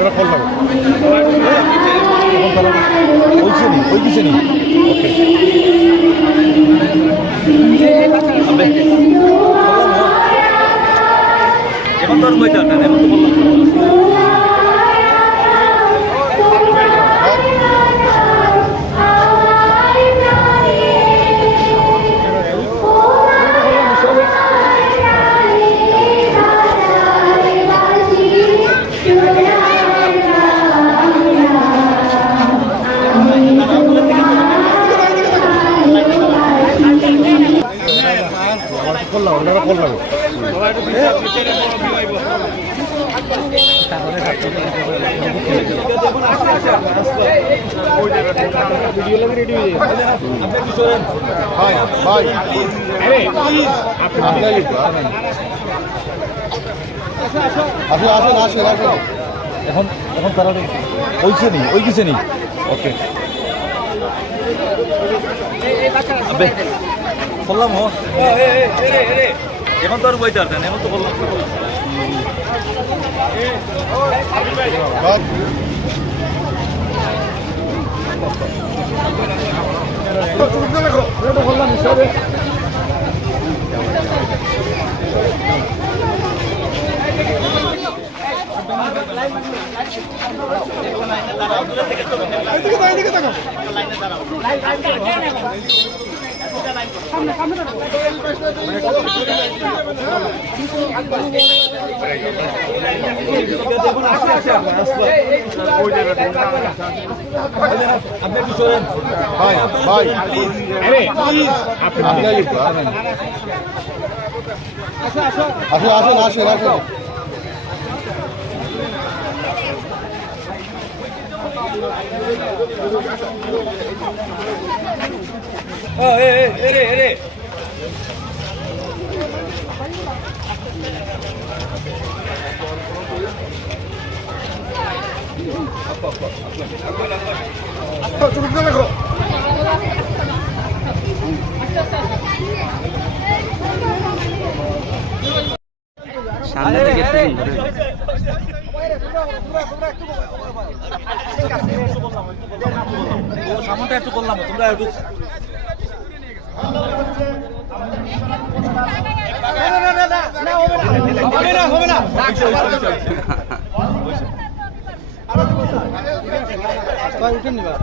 ওনারা কল লাগো ওই কিছে নি এখন তো আর ময়দান না এখন তো বললাম ওনারা কল লাগো ভাই ভাই আসেন আসেন আসেন এখন এখন তারা ওই কিছে নি ওকে বললাম এখন তো আর ময়দান না এখন তো বললাম ভাই ভাই আসেন আসেন আসেন সামনে থেকে একটু ধরে সামনটা একটু করলাম তোমরা একটু হবে না উঠেন নিবা